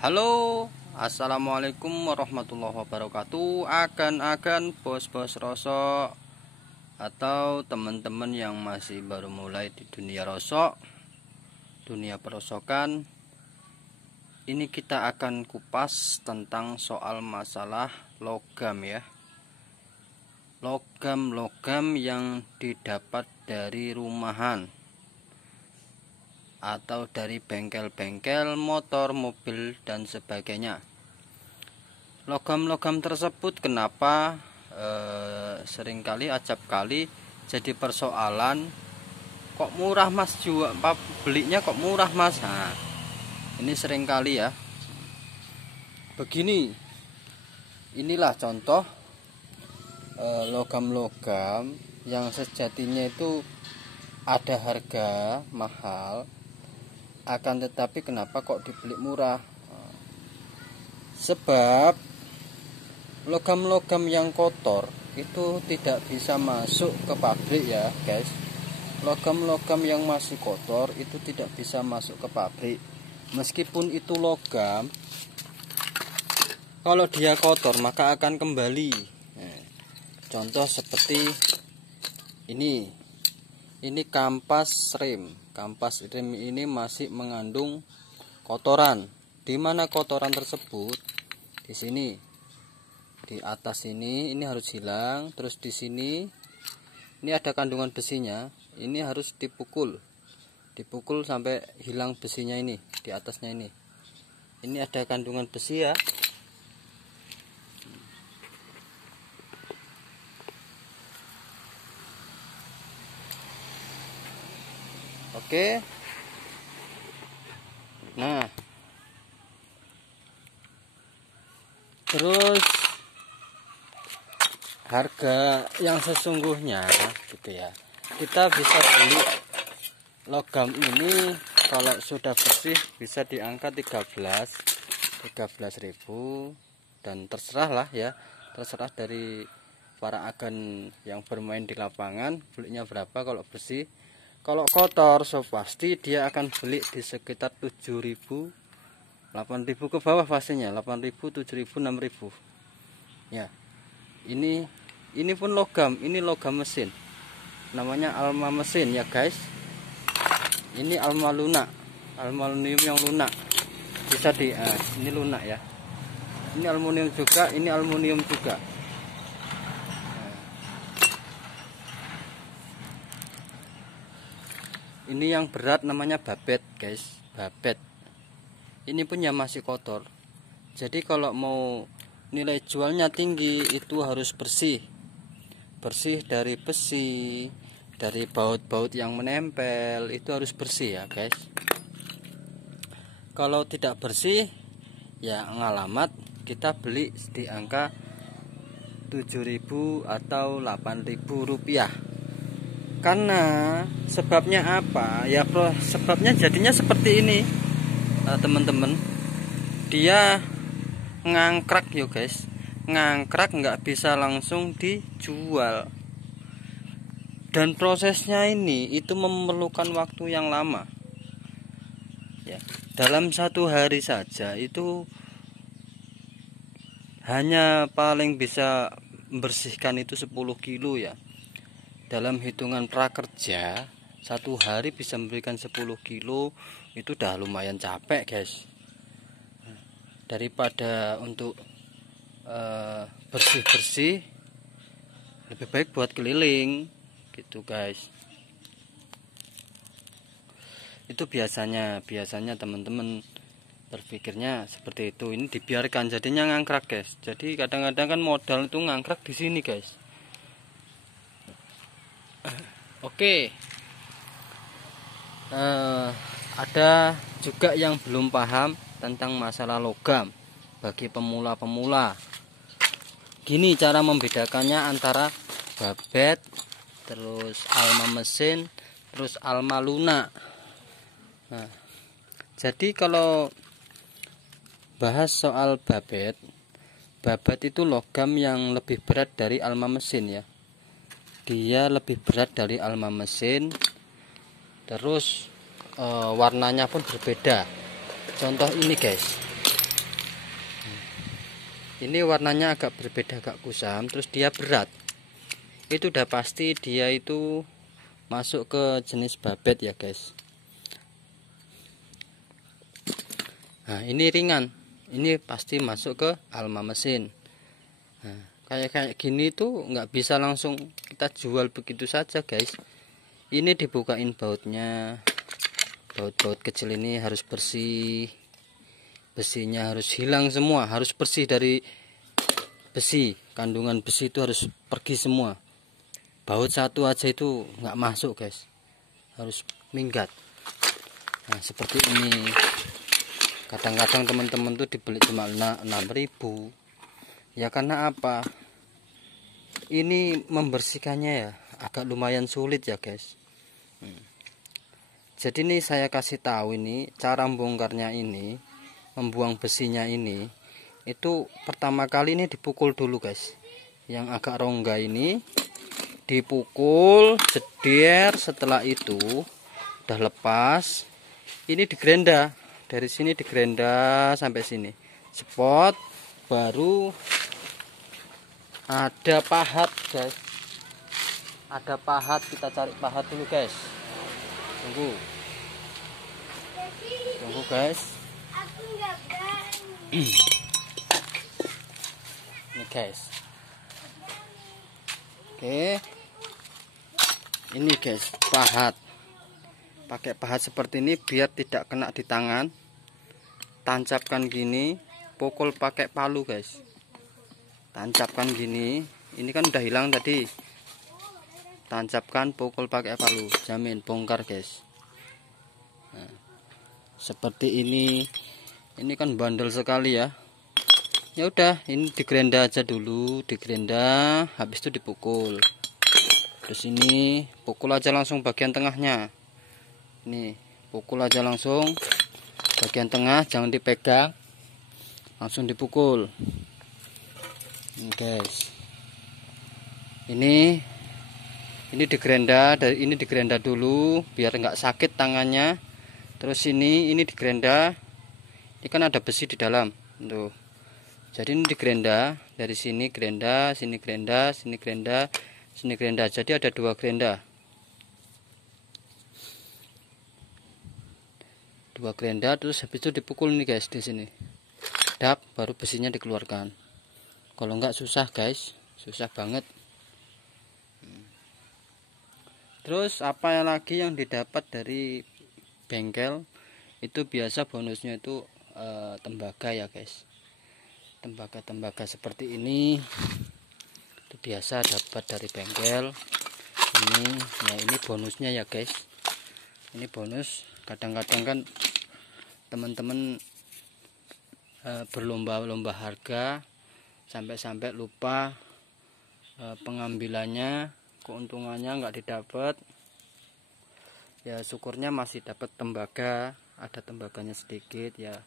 Halo, assalamualaikum warahmatullahi wabarakatuh. Akan bos-bos rosok atau teman-teman yang masih baru mulai di dunia rosok, dunia perosokan. Ini kita akan kupas tentang soal masalah logam ya. Logam-logam yang didapat dari rumahan atau dari bengkel-bengkel motor, mobil, dan sebagainya. Logam-logam tersebut kenapa seringkali acap kali jadi persoalan, kok murah mas, jual belinya kok murah mas. Nah, ini seringkali ya begini. Inilah contoh logam-logam yang sejatinya itu ada harga mahal, akan tetapi kenapa kok dibeli murah? Sebab logam-logam yang kotor itu tidak bisa masuk ke pabrik ya guys. Logam-logam yang masih kotor itu tidak bisa masuk ke pabrik. Meskipun itu logam, kalau dia kotor maka akan kembali. Contoh seperti ini kampas rem. Kampas rem ini masih mengandung kotoran. Di mana kotoran tersebut? Di sini, di atas ini harus hilang. Terus di sini, ini ada kandungan besinya. Ini harus dipukul sampai hilang besinya ini di atasnya ini. Ini ada kandungan besi ya. Oke. Nah, terus harga yang sesungguhnya gitu ya. Kita bisa beli logam ini kalau sudah bersih bisa di angka 13.000, dan terserah lah ya, terserah dari para agen yang bermain di lapangan belinya berapa kalau bersih. Kalau kotor so pasti dia akan beli di sekitar 7.000, 8.000 ke bawah pastinya, 8.000, 7.000, 6.000. Ya. Ini pun logam, ini logam mesin. Namanya alma mesin ya guys. Ini alma lunak, aluminium yang lunak. Bisa ini lunak ya. Ini aluminium juga, ini aluminium juga. Ini yang berat namanya babet guys, babet. Ini punya masih kotor. Jadi kalau mau nilai jualnya tinggi itu harus bersih. Bersih dari besi, dari baut-baut yang menempel, itu harus bersih ya guys. Kalau tidak bersih ya ngalamat kita beli di angka 7.000 atau 8.000 rupiah. Karena sebabnya apa ya bro? Sebabnya jadinya seperti ini teman-teman. Dia ngangkrak yo guys, ngangkrak nggak bisa langsung dijual, dan prosesnya ini itu memerlukan waktu yang lama ya. Dalam satu hari saja itu hanya paling bisa membersihkan itu 10 kilo ya. Dalam hitungan prakerja satu hari bisa memberikan 10 kilo, itu udah lumayan capek guys. Daripada untuk bersih-bersih, lebih baik buat keliling gitu guys. Itu biasanya teman-teman berpikirnya seperti itu. Ini dibiarkan jadinya ngangkrak guys. Jadi kadang-kadang kan modal itu ngangkrak di sini guys. Oke. Ada juga yang belum paham tentang masalah logam bagi pemula-pemula. Gini cara membedakannya antara babet, terus alma mesin, terus alma lunak. Nah, jadi kalau bahas soal babet itu logam yang lebih berat dari alma mesin ya. Dia lebih berat dari alma mesin. Terus warnanya pun berbeda. Contoh ini guys, ini warnanya agak berbeda, agak kusam, terus dia berat, itu udah pasti dia itu masuk ke jenis babet ya guys. Nah ini ringan, ini pasti masuk ke alma mesin. Nah, kayak gini tuh nggak bisa langsung kita jual begitu saja guys. Ini dibukain bautnya, baut-baut kecil ini harus bersih, besinya harus hilang semua, harus bersih dari besi, kandungan besi itu harus pergi semua. Baut satu aja itu nggak masuk guys, harus minggat. Nah seperti ini. Kadang-kadang teman-teman tuh dibeli cuma 6.000. Ya karena apa, ini membersihkannya ya agak lumayan sulit ya guys. Jadi ini saya kasih tahu ini cara membongkarnya, ini membuang besinya ini itu pertama kali ini dipukul dulu guys. Yang agak rongga ini dipukul jeder, setelah itu udah lepas, ini digerenda dari sini, digerenda sampai sini spot, baru ada pahat guys, ada pahat, kita cari pahat dulu guys. Tunggu guys. Ini guys, oke, ini guys pahat, pakai pahat seperti ini biar tidak kena di tangan. Tancapkan gini, pukul pakai palu guys, tancapkan gini, ini kan udah hilang tadi, tancapkan, pukul pakai palu, jamin bongkar guys. Nah, seperti ini kan bandel sekali ya. Ya udah, ini digerenda aja dulu, digerenda, habis itu dipukul. Terus ini pukul aja langsung bagian tengahnya. Nih, pukul aja langsung bagian tengah, jangan dipegang, langsung dipukul. Ini guys, ini digerenda, dari ini digerenda dulu biar nggak sakit tangannya. Terus ini digerenda, ini kan ada besi di dalam tuh. Jadi ini digerenda dari sini, gerenda, sini gerenda, sini gerenda, sini gerenda. Jadi ada 2 gerenda. 2 gerenda, terus habis itu dipukul nih guys di sini. Dak, baru besinya dikeluarkan. Kalau enggak susah guys, susah banget. Terus apa lagi yang didapat dari bengkel? Itu biasa bonusnya itu tembaga ya guys. Tembaga seperti ini itu biasa dapat dari bengkel. Ini bonusnya ya guys. Ini bonus. Kadang-kadang kan teman-teman berlomba-lomba harga, sampai-sampai lupa pengambilannya, keuntungannya nggak didapat. Ya syukurnya masih dapat tembaga, ada tembaganya sedikit ya,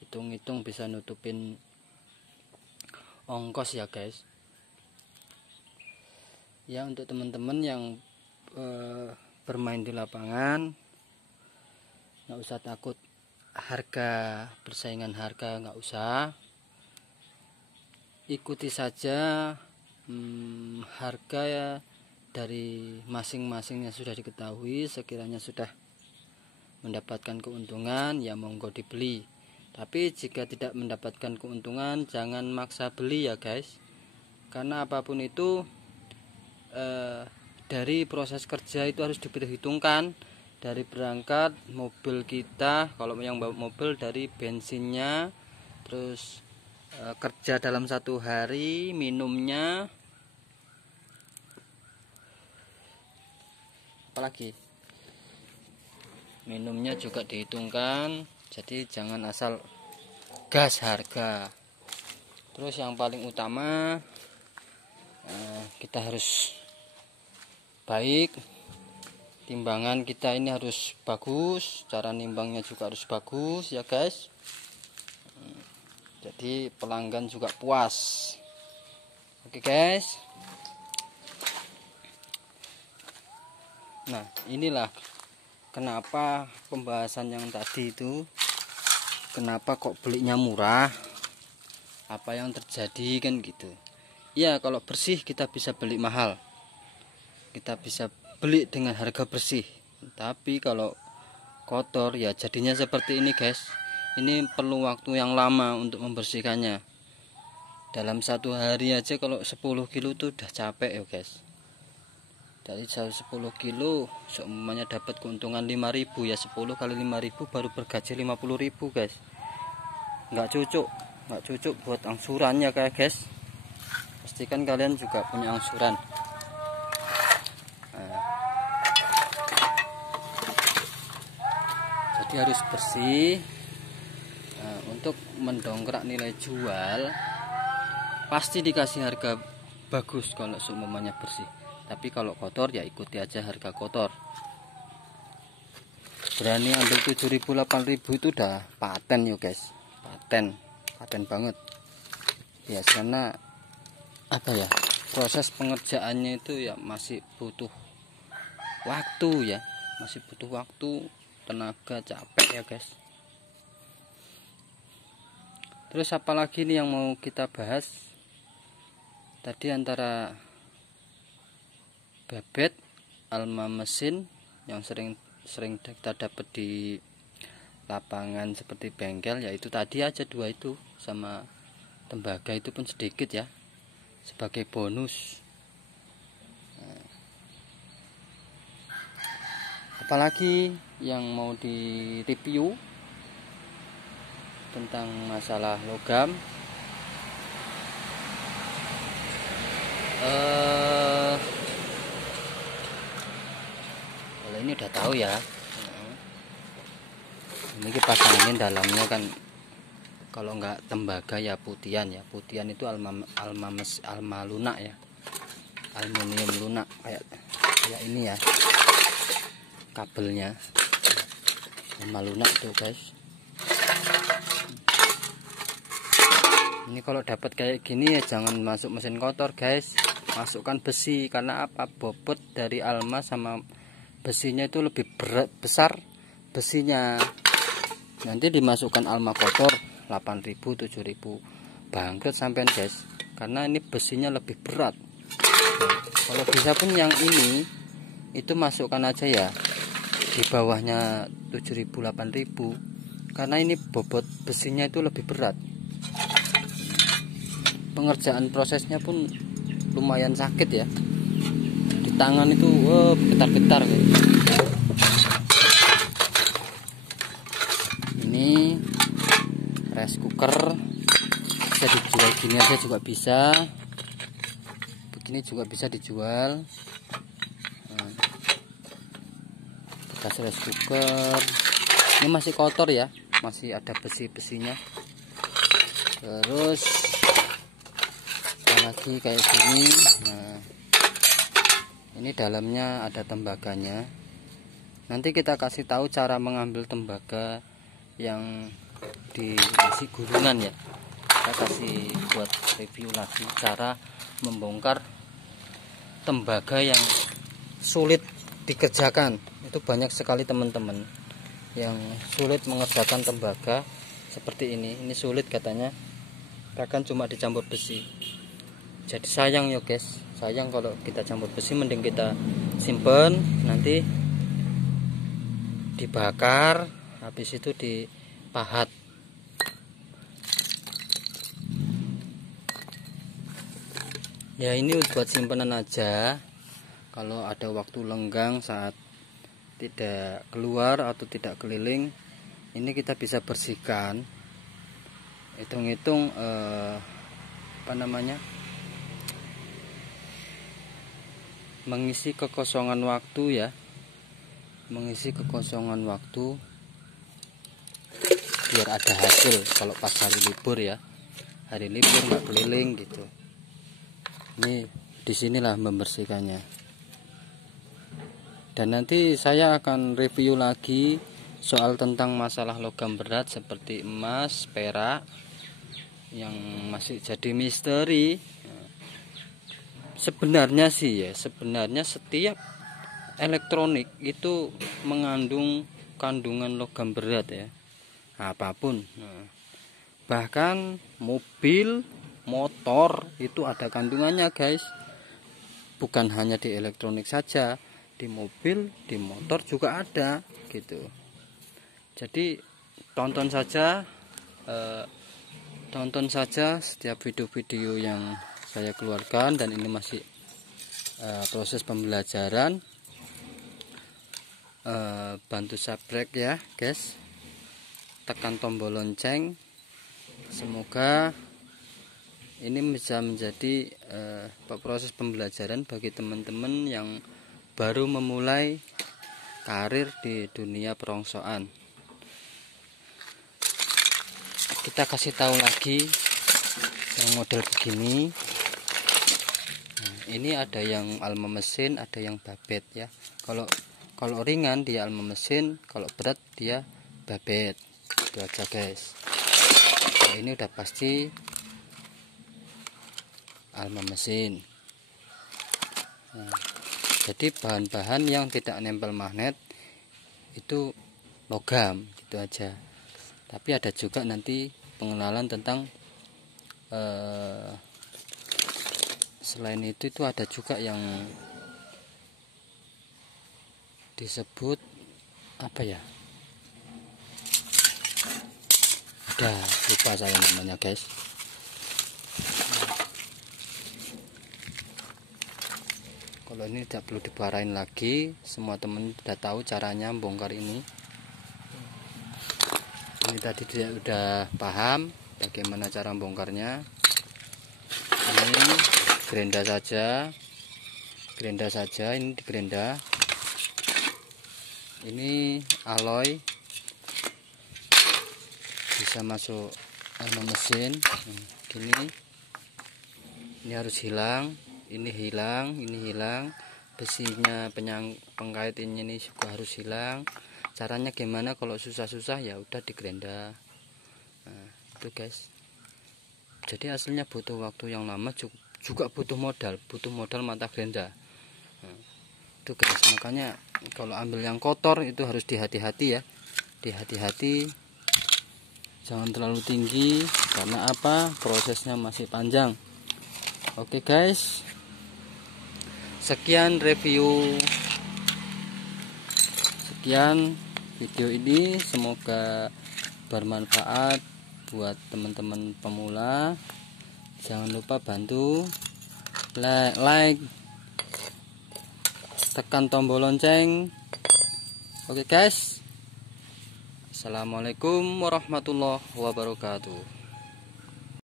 hitung-hitung bisa nutupin ongkos ya guys. Ya untuk teman-teman yang bermain di lapangan, nggak usah takut harga, persaingan harga nggak usah, ikuti saja harga ya dari masing-masing yang sudah diketahui. Sekiranya sudah mendapatkan keuntungan ya monggo dibeli, tapi jika tidak mendapatkan keuntungan jangan maksa beli ya guys, karena apapun itu dari proses kerja itu harus diperhitungkan. Dari berangkat mobil kita, kalau yang bawa mobil, dari bensinnya, terus kerja dalam 1 hari, minumnya, apalagi minumnya juga dihitungkan. Jadi jangan asal gas harga. Terus yang paling utama kita harus baik, timbangan kita ini harus bagus, cara nimbangnya juga harus bagus ya guys. Jadi pelanggan juga puas. Oke guys. Nah inilah kenapa pembahasan yang tadi itu, kenapa kok belinya murah, apa yang terjadi kan gitu. Ya kalau bersih kita bisa beli mahal, kita bisa beli dengan harga bersih. Tapi kalau kotor ya jadinya seperti ini guys. Ini perlu waktu yang lama untuk membersihkannya. Dalam satu hari aja kalau 10 kilo tuh udah capek ya guys. Dari 10 kilo semuanya dapat keuntungan 5.000 ya, 10 kali 5.000 baru bergaji 50.000 guys. Nggak cocok buat angsurannya guys. Pastikan kalian juga punya angsuran. Nah, jadi harus bersih. Nah, untuk mendongkrak nilai jual pasti dikasih harga bagus kalau semuanya bersih. Tapi kalau kotor ya ikuti aja harga kotor. Berani ambil 7.000 8.000 itu udah paten ya guys. Paten banget. Biasanya apa ya, proses pengerjaannya itu ya masih butuh waktu ya, masih butuh waktu, tenaga, capek ya guys. Terus apalagi nih yang mau kita bahas tadi, antara bebet, alma mesin yang sering kita dapat di lapangan seperti bengkel, yaitu tadi aja 2 itu, sama tembaga itu pun sedikit ya sebagai bonus. Nah, apalagi yang mau di review tentang masalah logam, kalau ini udah tahu ya. Ini kipas angin dalamnya kan kalau nggak tembaga ya putihan ya. Putihan itu alma lunak ya, aluminium lunak kayak ini ya kabelnya, alma lunak tuh guys. Ini kalau dapat kayak gini ya jangan masuk mesin kotor guys, masukkan besi. Karena apa? Bobot dari alma sama besinya itu lebih besar besinya. Nanti dimasukkan alma kotor 8.000 7.000 bangkrut sampean guys, karena ini besinya lebih berat. Nah, kalau bisa pun yang ini itu masukkan aja ya di bawahnya 7.000 8.000, karena ini bobot besinya itu lebih berat. Pengerjaan prosesnya pun lumayan sakit ya, di tangan itu getar-getar guys. Ini rice cooker bisa dijual gini aja juga bisa, begini juga bisa dijual. Nah, bekas rice cooker ini masih kotor ya, masih ada besi-besinya. Terus lagi kayak gini. Nah, ini dalamnya ada tembaganya. Nanti kita kasih tahu cara mengambil tembaga yang di nasi gulungan ya. Kita kasih buat review lagi cara membongkar tembaga yang sulit dikerjakan. Itu banyak sekali teman-teman yang sulit mengerjakan tembaga seperti ini. Ini sulit katanya, bahkan cuma dicampur besi. Jadi sayang ya guys, sayang kalau kita campur besi. Mending kita simpen, nanti dibakar, habis itu dipahat. Ya ini buat simpanan aja, kalau ada waktu lenggang saat tidak keluar atau tidak keliling, ini kita bisa bersihkan. Hitung-hitung mengisi kekosongan waktu ya, mengisi kekosongan waktu biar ada hasil kalau pas hari libur ya, hari libur nggak keliling gitu. Ini disinilah membersihkannya. Dan nanti saya akan review lagi soal tentang masalah logam berat seperti emas, perak yang masih jadi misteri. Sebenarnya sih ya, sebenarnya setiap elektronik itu mengandung kandungan logam berat ya, apapun. Nah, Bahkan mobil, motor itu ada kandungannya guys. Bukan hanya di elektronik saja, di mobil, di motor juga ada gitu. Jadi tonton saja setiap video-video yang saya keluarkan, dan ini masih proses pembelajaran. Bantu subscribe ya guys, tekan tombol lonceng. Semoga ini bisa menjadi proses pembelajaran bagi teman-teman yang baru memulai karir di dunia perongsoan. Kita kasih tahu lagi yang model begini. Ini ada yang alma mesin, ada yang babet ya. Kalau ringan dia alma mesin, kalau berat dia babet. Itu aja guys. Nah, ini udah pasti alma mesin. Nah, jadi bahan-bahan yang tidak nempel magnet itu logam, gitu aja. Tapi ada juga nanti pengenalan tentang selain itu ada juga yang disebut apa ya? Udah lupa saya namanya guys. Kalau ini tidak perlu dibarain lagi, semua teman sudah tahu caranya bongkar ini. Ini tadi dia udah paham bagaimana cara bongkarnya. Ini gerenda saja, ini digerenda. Ini alloy, bisa masuk alma mesin. Gini, ini harus hilang, ini hilang, besinya pengkait ini juga harus hilang. Caranya gimana? Kalau susah-susah ya udah digerenda. Nah, itu guys. Jadi aslinya butuh waktu yang lama, juga butuh modal mata gerenda. Nah, itu guys, makanya kalau ambil yang kotor itu harus dihati-hati ya, dihati-hati, jangan terlalu tinggi. Karena apa? Prosesnya masih panjang. Oke guys, sekian video ini, semoga bermanfaat buat teman-teman pemula. Jangan lupa bantu like, tekan tombol lonceng. Oke guys, assalamualaikum warahmatullahi wabarakatuh.